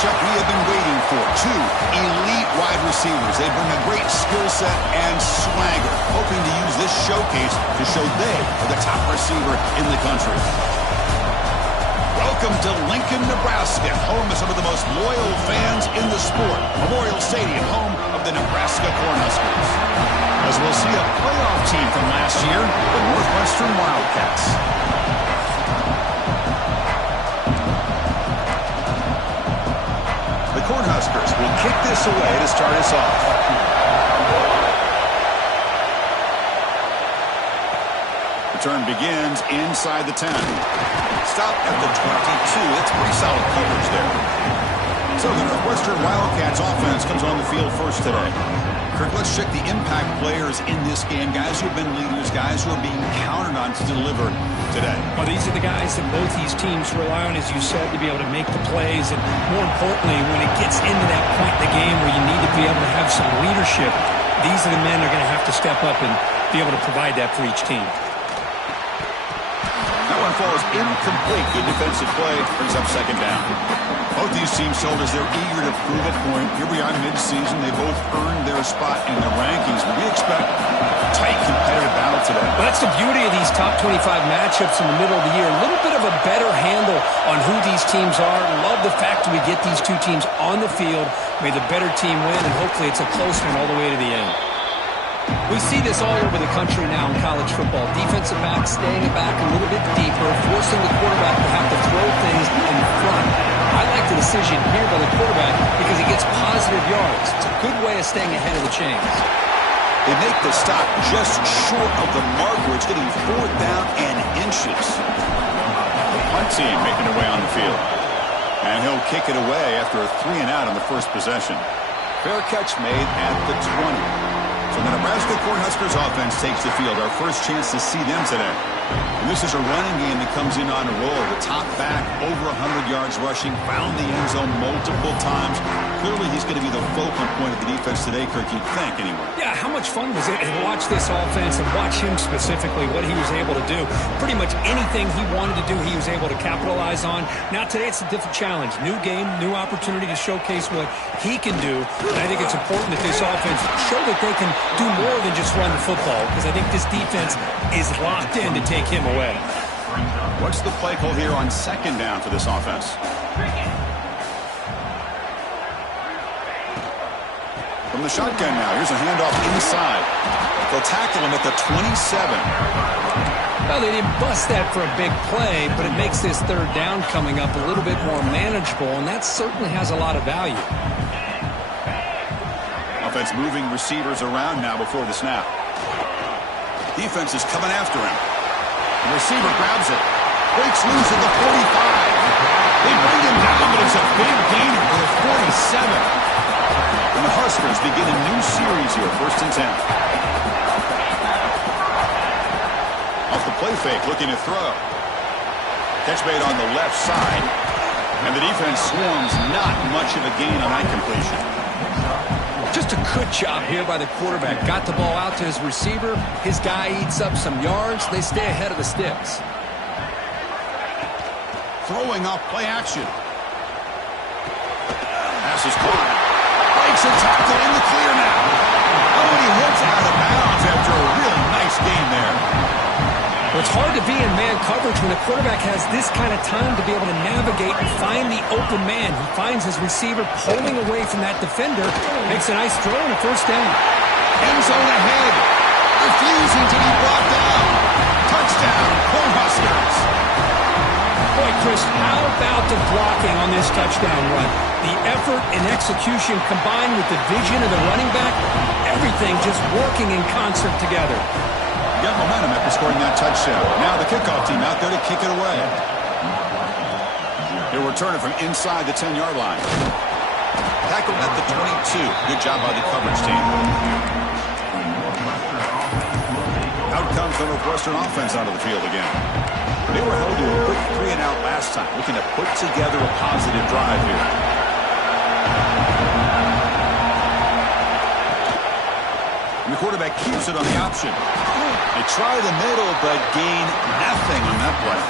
matchup we have been waiting for. Two elite wide receivers. They bring a great skill set and swagger, hoping to use this showcase to show they are the top receiver in the country. Welcome to Lincoln, Nebraska, home of some of the most loyal fans in the sport. Memorial Stadium, home of the Nebraska Cornhuskers. As we'll see a playoff team from last year, the Northwestern Wildcats. The Cornhuskers will kick this away to start us off. Return begins inside the 10. Stop at the 22. That's pretty solid coverage there. So the Northwestern Wildcats offense comes on the field first today. Kirk, let's check the impact players in this game. Guys who have been leaders, guys who are being counted on to deliver today. Well, these are the guys that both these teams rely on, as you said, to be able to make the plays. And more importantly, when it gets into that point in the game where you need to be able to have some leadership, these are the men that are going to have to step up and be able to provide that for each team. That one falls incomplete. Good defensive play. Brings up second down. Both these teams told us they're eager to prove a point. Here we are mid-season. They both earned their spot in the rankings. But we expect a tight, competitive battle today. Well, that's the beauty of these top 25 matchups in the middle of the year. A little bit of a better handle on who these teams are. Love the fact that we get these two teams on the field. May the better team win, and hopefully it's a close one all the way to the end. We see this all over the country now in college football. Defensive backs staying back a little bit deeper, forcing the quarterback to have to throw things in front. I like the decision here by the quarterback because he gets positive yards. It's a good way of staying ahead of the chains. They make the stop just short of the mark where it's getting 4th down and inches. The punt team making their way on the field. And he'll kick it away after a 3-and-out on the first possession. Fair catch made at the 20. So the Nebraska Cornhuskers offense takes the field. Our first chance to see them today. And this is a running game that comes in on a roll. The top back, over 100 yards rushing, found the end zone multiple times. Clearly, he's going to be the focal point of the defense today, Kirk, you'd think, anyway. Yeah, how much fun was it to watch this offense and watch him specifically, what he was able to do. Pretty much anything he wanted to do, he was able to capitalize on. Now, today, it's a different challenge. New game, new opportunity to showcase what he can do. And I think it's important that this offense show that they can do more than just run the football, because I think this defense is locked in to take him away. What's the play call here on second down for this offense? From the shotgun now, here's a handoff inside. They'll tackle him at the 27. Well, they didn't bust that for a big play, but it makes this third down coming up a little bit more manageable, and that certainly has a lot of value. Offense moving receivers around now before the snap. Defense is coming after him. The receiver grabs it. Breaks loose at the 45. They bring him down, but it's a big gainer for the 47. And the Huskers begin a new series here, 1st and 10. Off the play fake, looking to throw. Catch made on the left side. And the defense swarms, not much of a gain on that completion. Just a good job here by the quarterback. Got the ball out to his receiver. His guy eats up some yards. They stay ahead of the sticks. Throwing off play action. Pass is caught. Breaks a tackle in the clear now. Oh, and he hits out of bounds after a real nice game there. Well, it's hard to be in man coverage when the quarterback has this kind of time to be able to navigate and find the open man. He finds his receiver pulling away from that defender, makes a nice throw and a 1st down. End zone ahead, refusing to be brought down. Touchdown, Cornhuskers. Boy, Chris, how about the blocking on this touchdown run? The effort and execution combined with the vision of the running back, everything just working in concert together. Got momentum after scoring that touchdown. Now the kickoff team out there to kick it away. He'll return it from inside the 10-yard line. Tackled at the 22. Good job by the coverage team. Out comes the Northwestern offense onto the field again. They were held to a quick 3-and-out last time, looking to put together a positive drive here. And the quarterback keeps it on the option. They try the middle, but gain nothing on that play.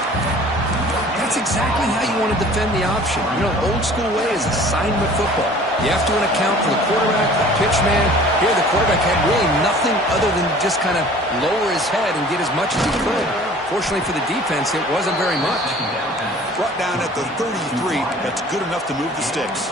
That's exactly how you want to defend the option. You know, old school way is assignment football. You have to account for the quarterback, the pitch man. Here, the quarterback had really nothing other than just kind of lower his head and get as much as he could. Fortunately for the defense, it wasn't very much. Brought down at the 33. That's good enough to move the sticks.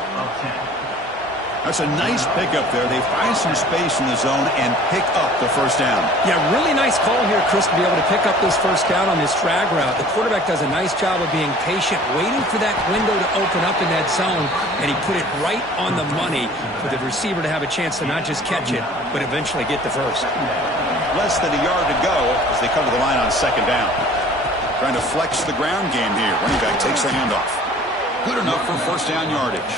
That's a nice pickup there. They find some space in the zone and pick up the first down. Yeah, really nice call here, Chris, to be able to pick up this first down on this drag route. The quarterback does a nice job of being patient, waiting for that window to open up in that zone, and he put it right on the money for the receiver to have a chance to not just catch it, but eventually get the first. Less than a yard to go as they come to the line on second down. Trying to flex the ground game here. Running back takes the handoff. Good enough for first down yardage.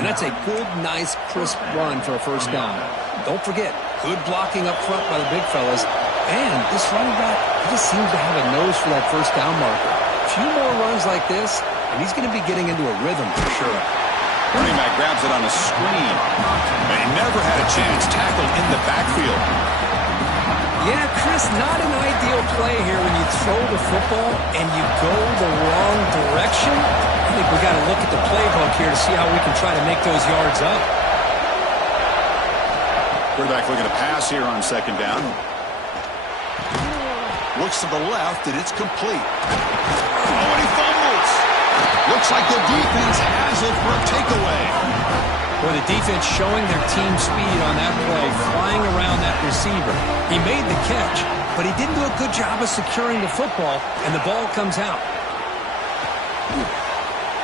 And that's a good, nice, crisp run for a first down. Don't forget, good blocking up front by the big fellas. And this running back, he just seems to have a nose for that first down marker. A few more runs like this, and he's going to be getting into a rhythm for sure. Running back grabs it on a screen. And he never had a chance tackled in the backfield. Yeah, Chris, not an ideal play here when you throw the football and you go the wrong direction. I think we got to look at the playbook here to see how we can try to make those yards up. Quarterback looking to pass here on second down. Looks to the left, and it's complete. Oh, and he fumbles. Looks like the defense has it for a takeaway. Well, the defense showing their team speed on that play, flying around that receiver. He made the catch, but he didn't do a good job of securing the football, and the ball comes out.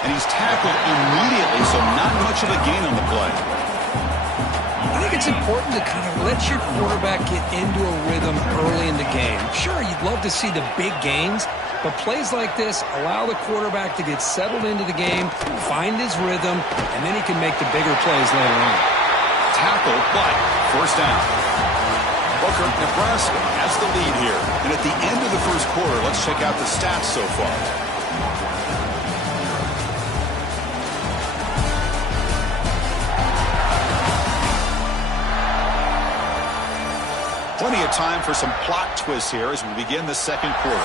And he's tackled immediately, so not much of a gain on the play. I think it's important to kind of let your quarterback get into a rhythm early in the game. Sure, you'd love to see the big gains, but plays like this allow the quarterback to get settled into the game, find his rhythm, and then he can make the bigger plays later on. Tackle, but first down. Booker, Nebraska has the lead here. And at the end of the first quarter, let's check out the stats so far. Plenty of time for some plot twists here as we begin the second quarter.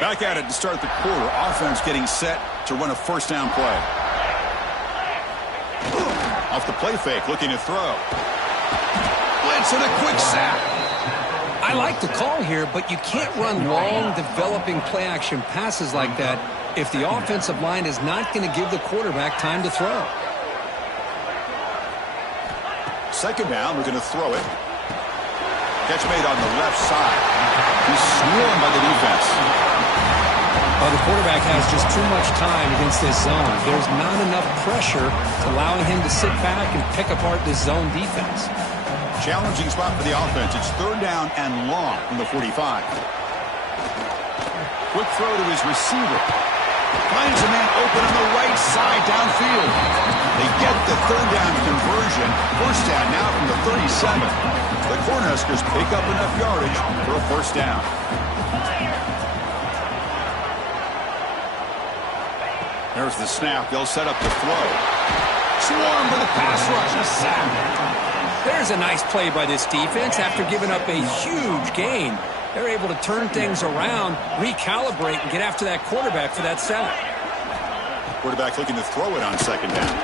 Back at it to start the quarter. Offense getting set to run a first down play. Off the play fake, looking to throw. Blitz and a quick sack. I like the call here, but you can't run long, developing play-action passes like that if the offensive line is not going to give the quarterback time to throw. Second down, we're going to throw it. Catch made on the left side. He's swarmed by the defense. Well, the quarterback has just too much time against this zone. There's not enough pressure allowing him to sit back and pick apart this zone defense. Challenging spot for the offense. It's third down and long from the 45. Quick throw to his receiver. Finds a man open on the right side downfield. They get the third down conversion. First down now from the 37. The Cornhuskers pick up enough yardage for a first down. There's the snap. They'll set up the throw. Swarm for the pass rush. A sack. There's a nice play by this defense. After giving up a huge gain, they're able to turn things around, recalibrate, and get after that quarterback for that sack. Quarterback looking to throw it on second down.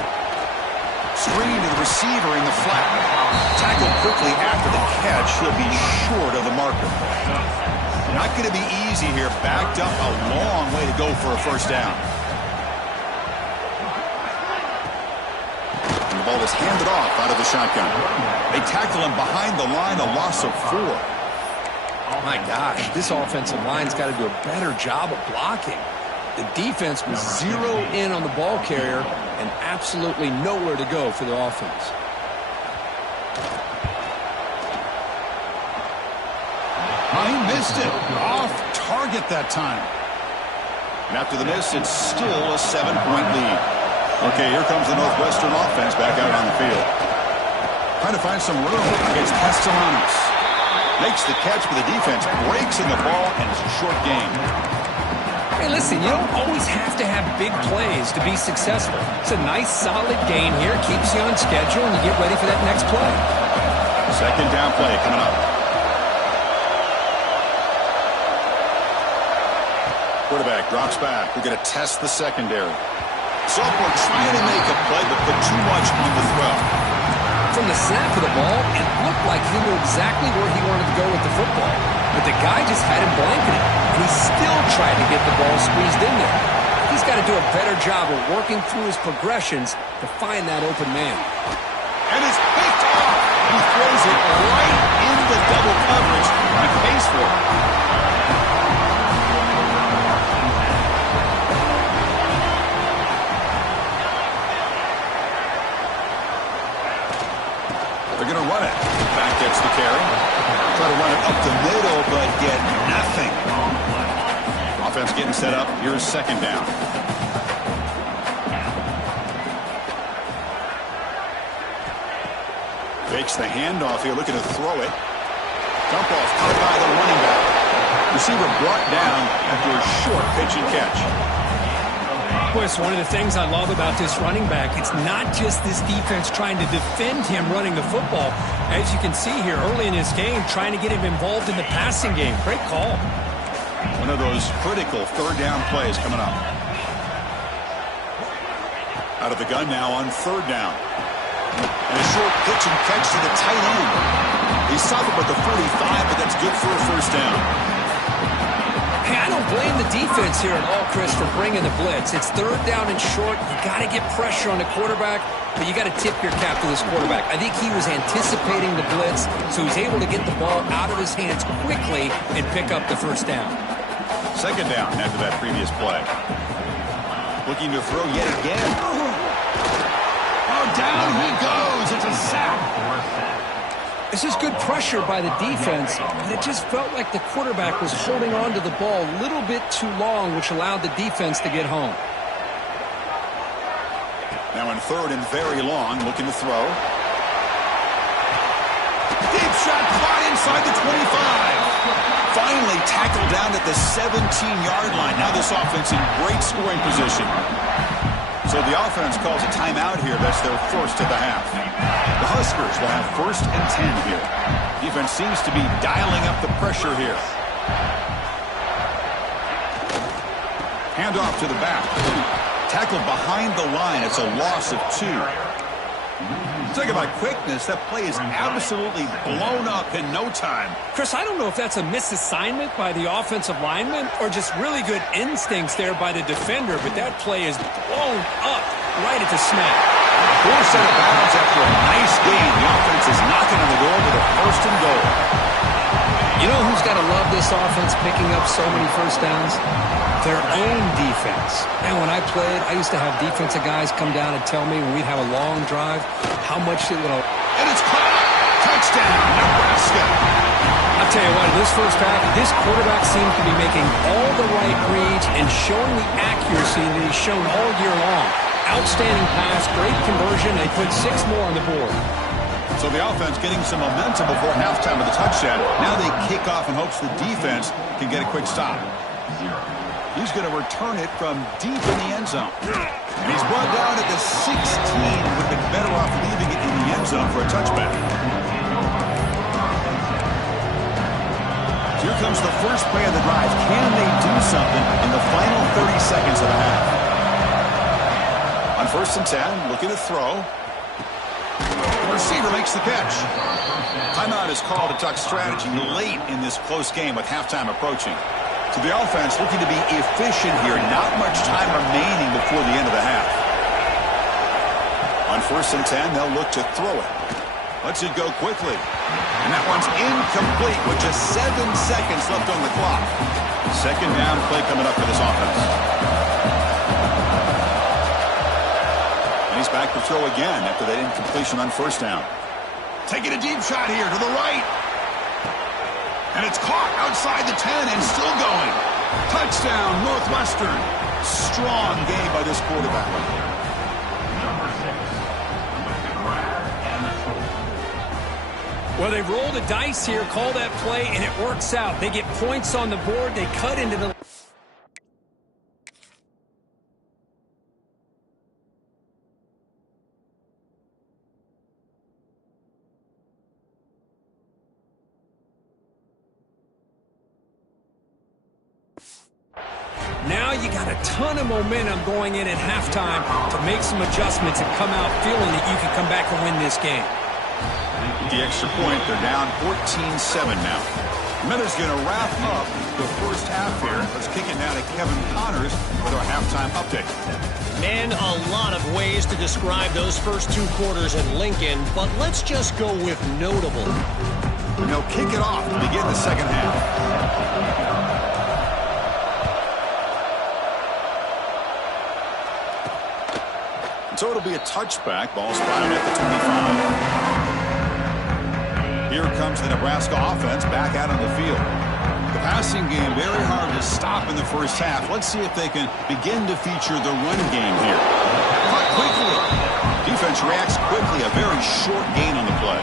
Screen to the receiver in the flat. Tackled quickly after the catch. He'll be short of the marker. Not going to be easy here. Backed up a long way to go for a first down. And the ball is handed off out of the shotgun. They tackle him behind the line, a loss of 4. Oh, my gosh. This offensive line's got to do a better job of blocking. The defense was zero in on the ball carrier and absolutely nowhere to go for the offense. He missed it. Off target that time. And after the miss, it's still a 7-point lead. Okay, here comes the Northwestern offense back out on the field. Trying to find some room against Castellanos. Makes the catch, but the defense breaks in the ball, and it's a short game. Hey, listen, you don't always have to have big plays to be successful. It's a nice, solid gain here. Keeps you on schedule, and you get ready for that next play. Second down play coming up. Quarterback drops back. We're going to test the secondary. Sophomore trying to make a play, but put too much on the throw. From the snap of the ball, it looked like he knew exactly where he wanted to go with the football. But the guy just had him blanketed, and he still tried to get the ball squeezed in there. He's got to do a better job of working through his progressions to find that open man. And it's picked off. He throws it right into double coverage and pays for it. They're going to run it. Back gets the carry. Try to run it up the middle, but get nothing. Offense getting set up. Here's second down. Fakes the handoff here, looking to throw it. Dump off caught by the running back. Receiver brought down after a short pitch and catch. Boy, it's one of the things I love about this running back. It's not just this defense trying to defend him running the football. As you can see here early in his game, trying to get him involved in the passing game. Great call. One of those critical third down plays coming up. Out of the gun now on third down. And a short pitch and catch to the tight end. He's stopped at the 45, but that's good for a first down. Hey, I don't blame the defense here at all, Chris, for bringing the blitz. It's third down and short. You got to get pressure on the quarterback, but you got to tip your cap to this quarterback. I think he was anticipating the blitz, so he's able to get the ball out of his hands quickly and pick up the first down. Second down after that previous play. Looking to throw yet again. Oh, down he goes. It's a sack. This is good pressure by the defense, but it just felt like the quarterback was holding on to the ball a little bit too long, which allowed the defense to get home. Now in third and very long, looking to throw. Deep shot caught inside the 25. Finally tackled down at the 17-yard line. Now this offense in great scoring position. So the offense calls a timeout here. That's their first of the half. The Huskers will have first and 10 here. Defense seems to be dialing up the pressure here. Handoff to the back. Tackled behind the line. It's a loss of 2. Talk about quickness. That play is absolutely blown up in no time. Chris, I don't know if that's a misassignment by the offensive lineman or just really good instincts there by the defender, but that play is blown up right at the snap. Forced out of bounds after a nice gain. The offense is knocking on the door with a first and goal. You know who's got to love this offense picking up so many first downs? Their own defense. And when I played, I used to have defensive guys come down and tell me when we'd have a long drive how much it would... And it's caught. Touchdown, Nebraska. I'll tell you what, in this first half, this quarterback seemed to be making all the right reads and showing the accuracy that he's shown all year long. Outstanding pass, great conversion. They put 6 more on the board. So the offense getting some momentum before halftime of the touchdown. Now they kick off in hopes the defense can get a quick stop. He's going to return it from deep in the end zone. And he's brought down at the 16. Would have been better off leaving it in the end zone for a touchback. Here comes the first play of the drive. Can they do something in the final 30 seconds of the half? On first and 10, looking to throw. The receiver makes the catch. Timeout is called to talk strategy late in this close game with halftime approaching. So the offense looking to be efficient here. Not much time remaining before the end of the half. On first and 10, they'll look to throw it. Lets it go quickly. And that one's incomplete with just 7 seconds left on the clock. Second down play coming up for this offense. And he's back to throw again after that incompletion on first down. Taking a deep shot here to the right. And it's caught outside the 10 and still going. Touchdown, Northwestern. Strong game by this quarterback. Well, they roll the dice here, call that play, and it works out. They get points on the board. They cut into the... now you got a ton of momentum going in at halftime to make some adjustments and come out feeling that you can come back and win this game. The extra point, they're down 14-7 now. Minutes going to wrap up the first half here. Let's kick it now to Kevin Connors with our halftime update. Man, a lot of ways to describe those first 2 quarters in Lincoln, but let's just go with notable. And they'll kick it off to begin the second half. So it'll be a touchback. Ball spotted at the 25. Here comes the Nebraska offense back out on the field. The passing game very hard to stop in the first half. Let's see if they can begin to feature the run game here. Caught quickly. Defense reacts quickly. A very short gain on the play.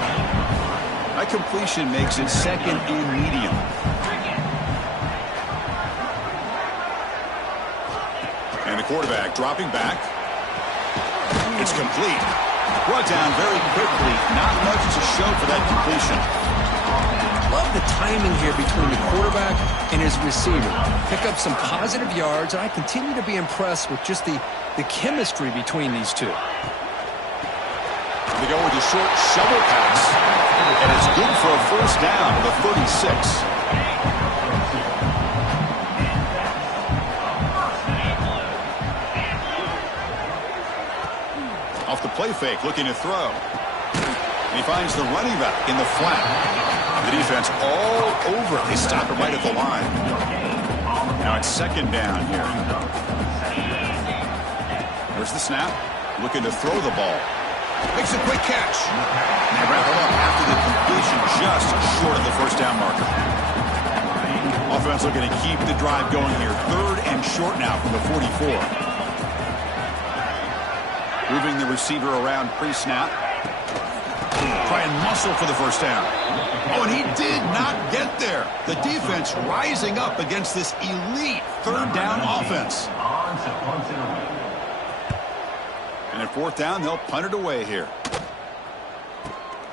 That completion makes it second and medium. And the quarterback dropping back. It's complete. Brought down very quickly. Not much to show for that completion. Love the timing here between the quarterback and his receiver. Pick up some positive yards, and I continue to be impressed with just the chemistry between these two. They go with a short shovel pass. And it's good for a first down to the 36. Off the play fake, looking to throw. And he finds the running back in the flat. The defense all over it. They stop him right at the line. Now it's second down here. There's the snap. Looking to throw the ball. Makes a quick catch. And they wrap it up after the completion just short of the first down marker. Offense looking to keep the drive going here. Third and short now from the 44. Moving the receiver around pre-snap. Try and muscle for the first down. Oh, and he did not get there. The defense rising up against this elite third down offense. And at fourth down, they'll punt it away here.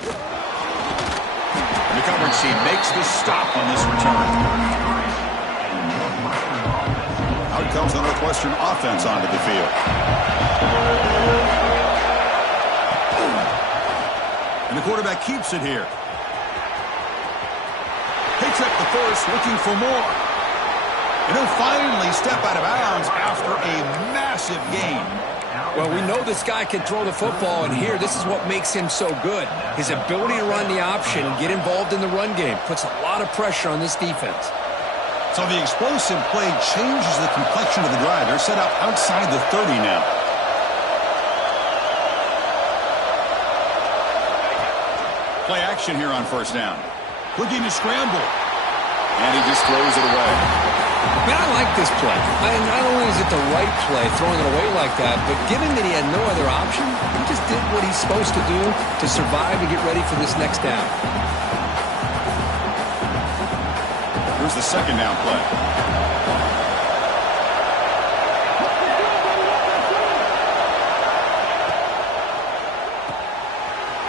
And the coverage team makes the stop on this return. Out comes the Northwestern offense onto the field. And the quarterback keeps it here. Picks up the first, looking for more. And he'll finally step out of bounds after a massive gain. Well, we know this guy can throw the football, and here, this is what makes him so good. His ability to run the option and get involved in the run game puts a lot of pressure on this defense. So the explosive play changes the complexion of the drive. They're set up outside the 30 now. Play action here on first down. Looking to scramble. And he just throws it away. Man, I like this play. Not only is it the right play, throwing it away like that, but given that he had no other option, he just did what he's supposed to do to survive and get ready for this next down. Here's the second down play.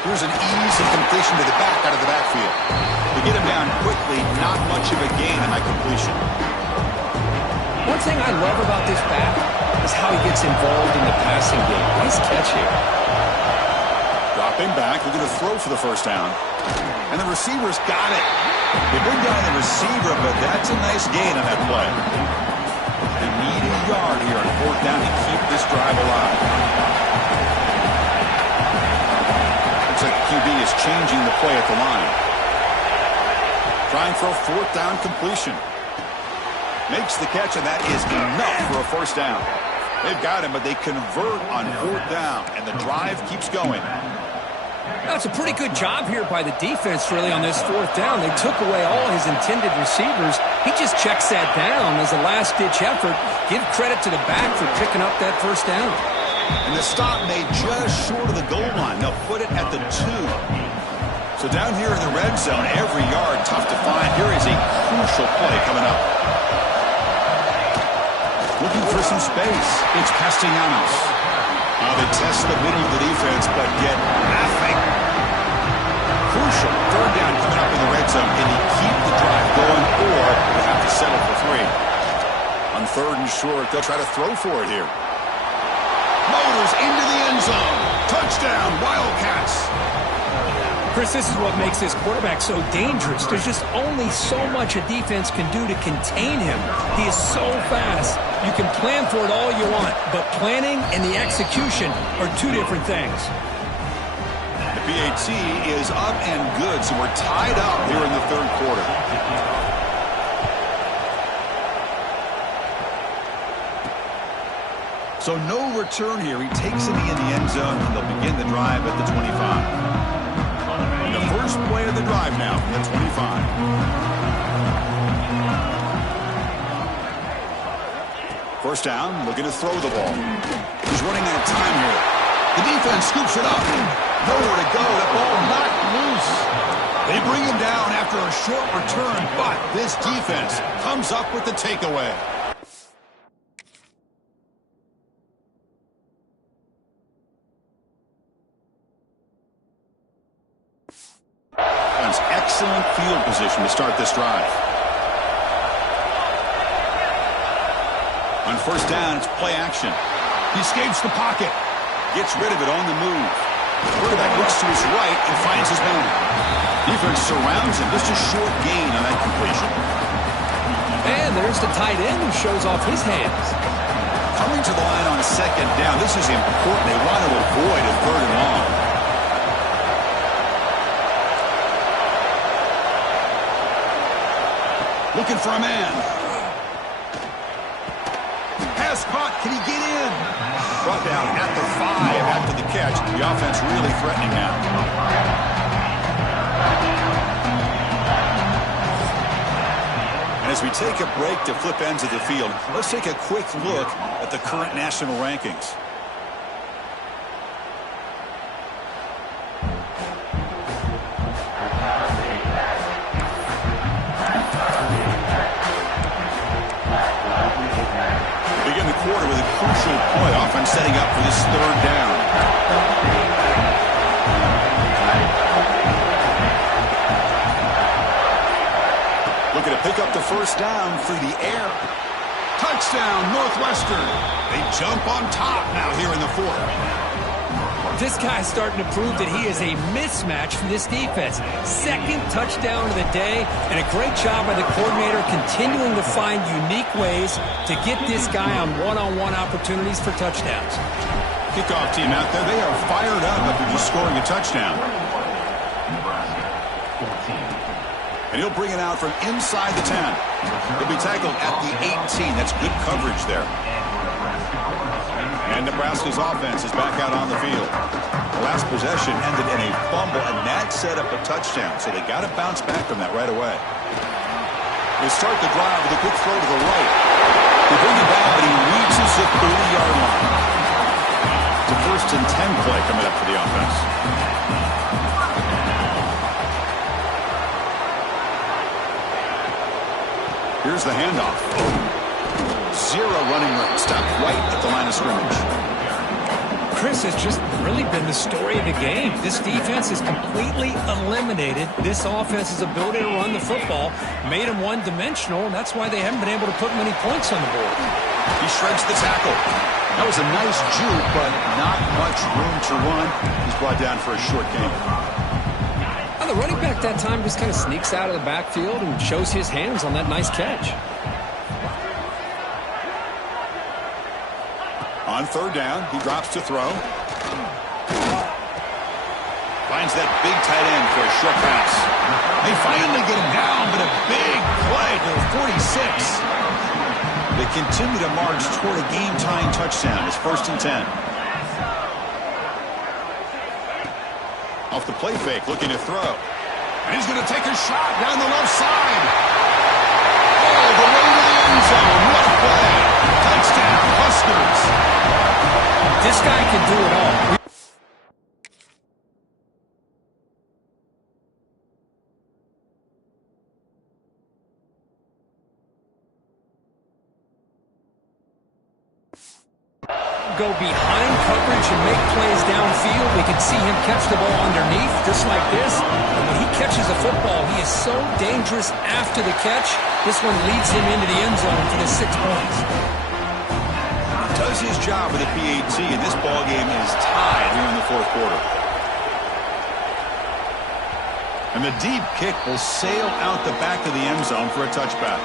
Here's an easy completion to the back out of the backfield. To get him down quickly, not much of a gain on that completion. One thing I love about this back is how he gets involved in the passing game. Nice catch here. Dropping back, looking to throw for the first down. And the receiver's got it. They bring down the receiver, but that's a nice gain on that play. They need a yard here on fourth down to keep this drive alive. Looks like the QB is changing the play at the line. Trying for a fourth down completion. Makes the catch, and that is enough for a first down. They've got him, but they convert on fourth down, and the drive keeps going. That's a pretty good job here by the defense, really, on this fourth down. They took away all his intended receivers. He just checks that down as a last-ditch effort. Give credit to the back for picking up that first down. And the stop made just short of the goal line. They'll put it at the 2. So down here in the red zone, every yard tough to find. Here is a crucial play coming up. Looking for some space. It's Castellanos. They test the middle of the defense, but get nothing. Crucial. Third down coming up in the red zone. Can he keep the drive going, or will have to settle for 3? On 3rd and short, they'll try to throw for it here. Motors into the end zone. Touchdown, Wildcats. Chris, this is what makes this quarterback so dangerous. There's just only so much a defense can do to contain him. He is so fast. You can plan for it all you want, but planning and the execution are two different things. The PAT is up and good, so we're tied up here in the 3rd quarter. So no return here. He takes it in the end zone, and they'll begin the drive at the 25. The first play of the drive now, the 25. First down, looking to throw the ball. He's running out of time here. The defense scoops it up. Nowhere to go. That ball knocked loose. They bring him down after a short return, but this defense comes up with the takeaway. Excellent field position to start this drive. On first down, it's play action. He escapes the pocket. Gets rid of it on the move. Quarterback looks to his right and finds his man. Defense surrounds him. Just a short gain on that completion. And there's the tight end who shows off his hands. Coming to the line on 2nd down. This is important. They want to avoid a 3rd and long. Looking for a man. Pass caught. Can he get in? Brought down at the 5 after the catch. The offense really threatening now. And as we take a break to flip ends of the field, let's take a quick look at the current national rankings. Quarter with a crucial play. Offense setting up for this 3rd down. Looking to pick up the first down through the air. Touchdown, Northwestern. They jump on top now here in the 4th. This guy's starting to prove that he is a mismatch for this defense. 2nd touchdown of the day, and a great job by the coordinator continuing to find unique ways to get this guy on one-on-one opportunities for touchdowns. Kickoff team out there, they are fired up after just scoring a touchdown. And he'll bring it out from inside the 10. He'll be tackled at the 18. That's good coverage there. And Nebraska's offense is back out on the field. The last possession ended in a fumble, and that set up a touchdown. So they got to bounce back from that right away. They start the drive with a quick throw to the right. They bring it back, but he reaches the 30-yard line. It's a 1st and 10 play coming up for the offense. Here's the handoff. 0 running room. Stopped right at the line of scrimmage. Chris has just really been the story of the game. This defense has completely eliminated this offense's ability to run the football, made them one-dimensional, and that's why they haven't been able to put many points on the board. He shreds the tackle. That was a nice juke, but not much room to run. He's brought down for a short gain. And the running back that time just kind of sneaks out of the backfield and shows his hands on that nice catch. On 3rd down, he drops to throw. Finds that big tight end for a short pass. They finally get him down, but a big play to the 46. They continue to march toward a game-tying touchdown. It's 1st and 10. Off the play fake, looking to throw. And he's going to take a shot down the left side. Oh, the way to the end zone. What a play. Touchdown, Huskers. This guy can do it all. Go behind coverage and make plays downfield. We can see him catch the ball underneath just like this. And when he catches the football, he is so dangerous after the catch. This one leads him into the end zone for the 6 points. Does his job with the PAT, and this ball game is tied here in the fourth quarter. And the deep kick will sail out the back of the end zone for a touchback.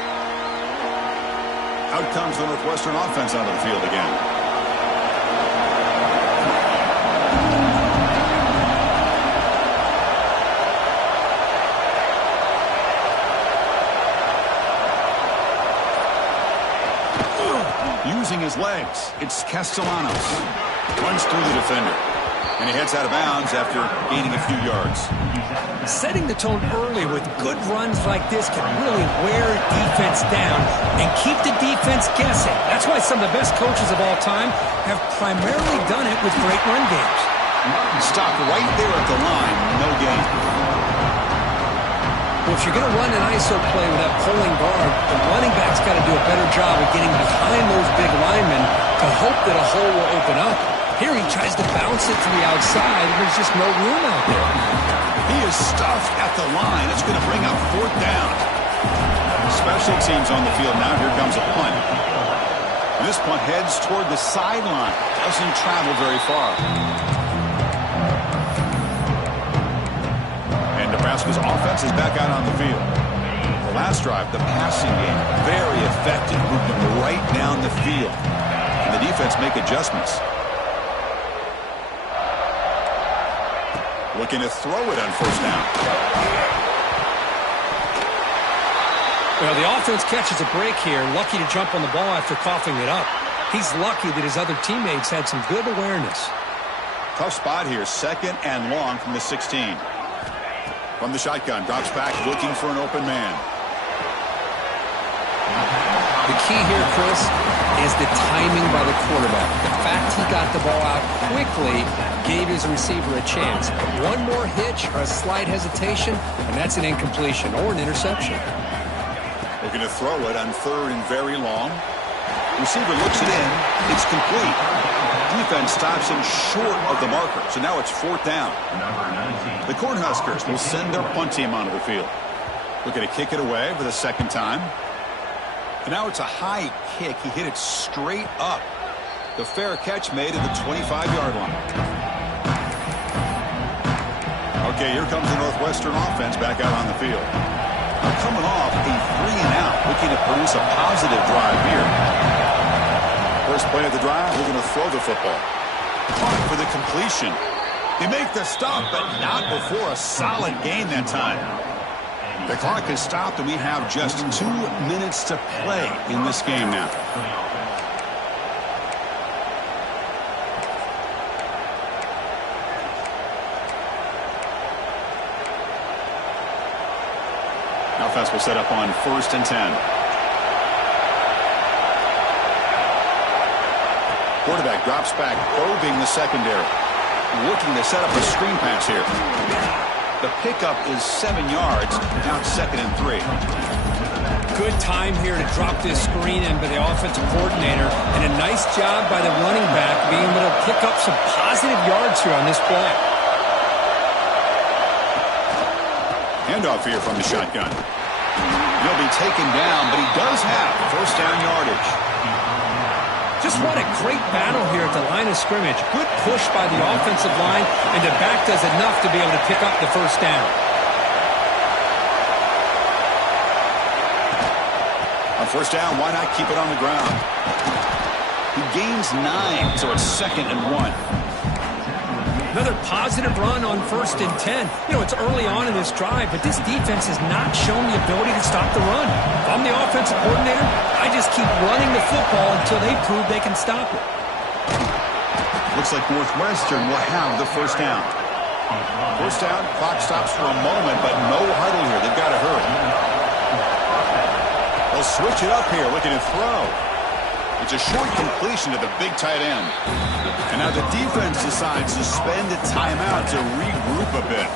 Out comes the Northwestern offense onto the field again. Using his legs, it's Castellanos. Runs through the defender. And he heads out of bounds after gaining a few yards. Setting the tone early with good runs like this can really wear a defense down and keep the defense guessing. That's why some of the best coaches of all time have primarily done it with great run games. Stopped right there at the line. No gain. Well, if you're going to run an ISO play with that pulling guard, the running back's got to do a better job of getting behind those big linemen to hope that a hole will open up. Here he tries to bounce it to the outside, and there's just no room out there. He is stuffed at the line. It's going to bring up fourth down. Special teams on the field now. Here comes a punt. And this punt heads toward the sideline. Doesn't travel very far. And Nebraska's offense is back out on the field. The last drive, the passing game, very effective. Moving right down the field. And the defense make adjustments. Looking to throw it on first down. Well, the offense catches a break here. Lucky to jump on the ball after coughing it up. He's lucky that his other teammates had some good awareness. Tough spot here. 2nd and long from the 16. From the shotgun. Drops back looking for an open man. The key here, Chris, is the timing by the quarterback. The fact he got the ball out quickly gave his receiver a chance. One more hitch or a slight hesitation, and that's an incompletion or an interception. Looking to throw it on 3rd and very long. Receiver looks it in. It's complete. Defense stops him short of the marker, so now it's 4th down. The Cornhuskers will send their punt team onto the field. Looking to kick it away for the 2nd time. And now it's a high kick. He hit it straight up. The fair catch made at the 25-yard line. Okay, here comes the Northwestern offense back out on the field. Now coming off a 3-and-out, looking to produce a positive drive here. First play of the drive, we're going to throw the football. Caught for the completion. They make the stop, but not before a solid gain that time. The clock is stopped, and we have just 2 minutes to play in this game now. Offense will set up on 1st and 10. Quarterback drops back, probing the secondary. Looking to set up a screen pass here. The pickup is 7 yards. Now it's 2nd and 3. Good time here to drop this screen in by the offensive coordinator, and a nice job by the running back being able to pick up some positive yards here on this play. Handoff here from the shotgun. He'll be taken down, but he does have first down yardage. Just what a great battle here at the line of scrimmage. Good push by the offensive line, and the back does enough to be able to pick up the first down. On first down, why not keep it on the ground? He gains 9, so it's 2nd and 1. Another positive run on 1st and 10. You know, it's early on in this drive, but this defense has not shown the ability to stop the run. If I'm the offensive coordinator, I just keep running the football until they prove they can stop it. Looks like Northwestern will have the first down. First down, clock stops for a moment, but no huddle here. They've got to hurry. They'll switch it up here, looking to throw. It's a short completion to the big tight end. And now the defense decides to spend a timeout to regroup a bit.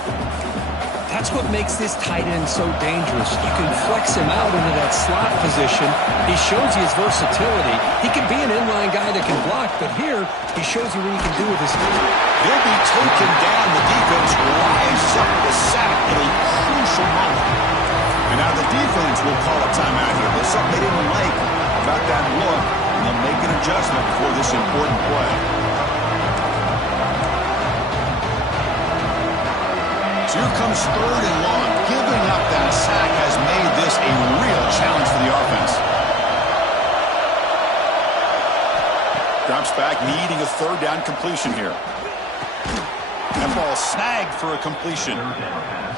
That's what makes this tight end so dangerous. You can flex him out into that slot position. He shows you his versatility. He can be an inline guy that can block, but here he shows you what he can do with his feet. He'll be taken down. The defense rises up the sack at a crucial moment. And now the defense will call a timeout here. There's something they didn't like about that look, and they'll make an adjustment for this important play. So here comes 3rd and long. Giving up that sack has made this a real challenge for the offense. Drops back, needing a 3rd down completion here. That ball snagged for a completion.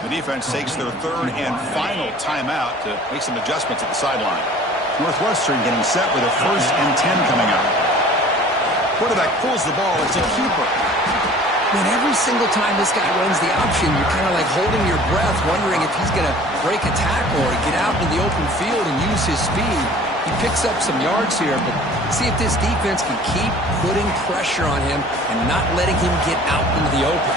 The defense takes their 3rd and final timeout to make some adjustments at the sideline. Northwestern getting set with a 1st and 10 coming up. Quarterback pulls the ball. It's a keeper. And every single time this guy runs the option, you're kind of like holding your breath, wondering if he's going to break a tackle or get out into the open field and use his speed. He picks up some yards here, but see if this defense can keep putting pressure on him and not letting him get out into the open.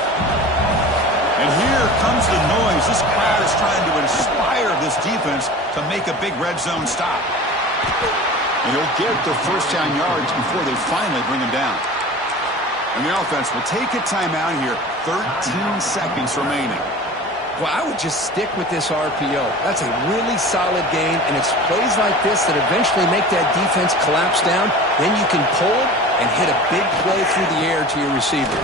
And here comes the noise. This crowd is trying to inspire this defense to make a big red zone stop. And he'll get the 1st down yards before they finally bring him down. And the offense will take a timeout here. 13 seconds remaining. Well, I would just stick with this RPO. That's a really solid game, and it's plays like this that eventually make that defense collapse down. Then you can pull it and hit a big play through the air to your receiver.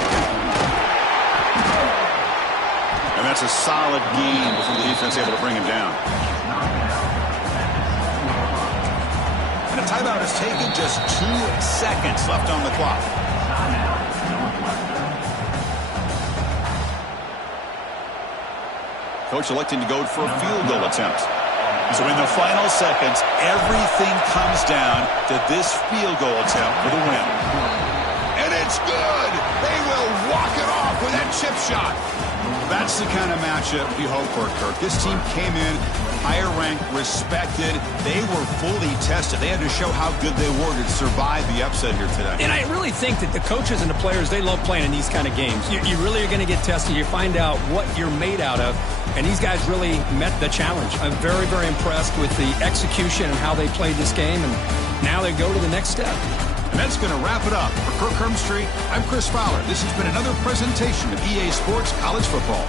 And that's a solid gain before the defense able to bring him down. And a timeout is taken, just 2 seconds left on the clock. Coach electing to go for a field goal attempt. So in the final seconds, everything comes down to this field goal attempt for the win. And it's good! They will walk it off with that chip shot. That's the kind of matchup you hope for, Kirk. This team came in higher ranked, respected. They were fully tested. They had to show how good they were to survive the upset here today. And I really think that the coaches and the players, they love playing in these kind of games. You really are going to get tested. You find out what you're made out of. And these guys really met the challenge. I'm very, very impressed with the execution and how they played this game. And now they go to the next step. And that's going to wrap it up. For Kirk Hermstreet, I'm Chris Fowler. This has been another presentation of EA Sports College Football.